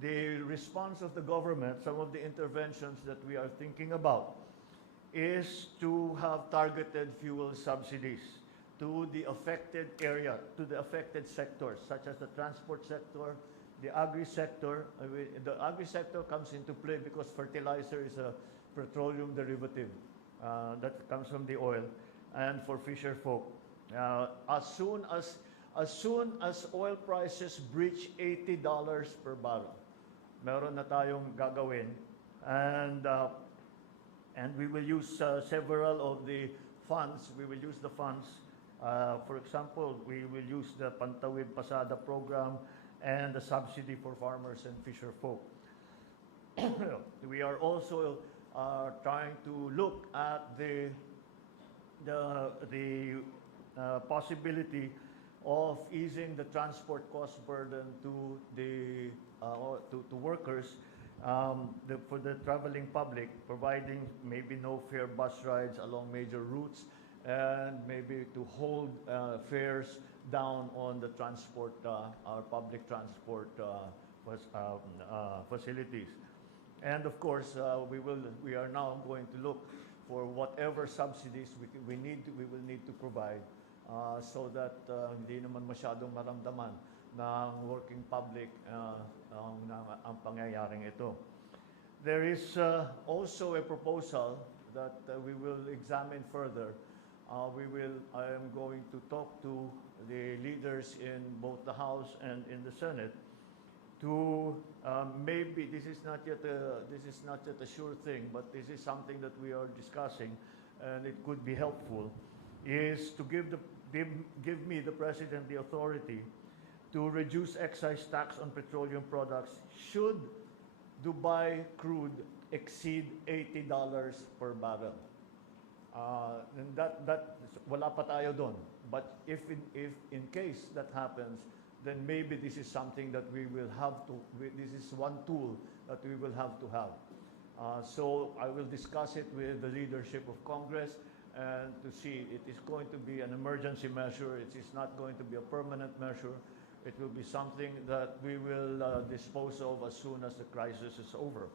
the response of the government, some of the interventions that we are thinking about, is to have targeted fuel subsidies to the affected area, to the affected sectors, such as the transport sector, the agri-sector. The agri-sector comes into play because fertilizer is a petroleum derivative that comes from the oil, and for fisher folk. As soon as oil prices breach $80 per barrel, meron na tayong gagawin, and we will use several of the funds. We will use the funds. For example, we will use the Pantawid Pasada program and the subsidy for farmers and fisher folk. We are also trying to look at the possibility of easing the transport cost burden to the to workers, for the traveling public, providing maybe no fare bus rides along major routes, and maybe to hold fares down on the transport, our public transport facilities. And of course, we are now going to look for whatever subsidies we will need to provide, so that hindi naman masyadong maramdaman ng working public ang pangyayaring ito. There is also a proposal that we will examine further. I am going to talk to the leaders in both the House and in the Senate to maybe, this is not yet a sure thing, but this is something that we are discussing, and it could be helpful, is to give me, the President, the authority to reduce excise tax on petroleum products should Dubai crude exceed $80 per barrel. And that wala pa tayo doon. But if in case that happens, then maybe this is something that we will have to, this is one tool that we will have to have. So I will discuss it with the leadership of Congress, and to see, it is going to be an emergency measure. It is not going to be a permanent measure. It will be something that we will dispose of as soon as the crisis is over.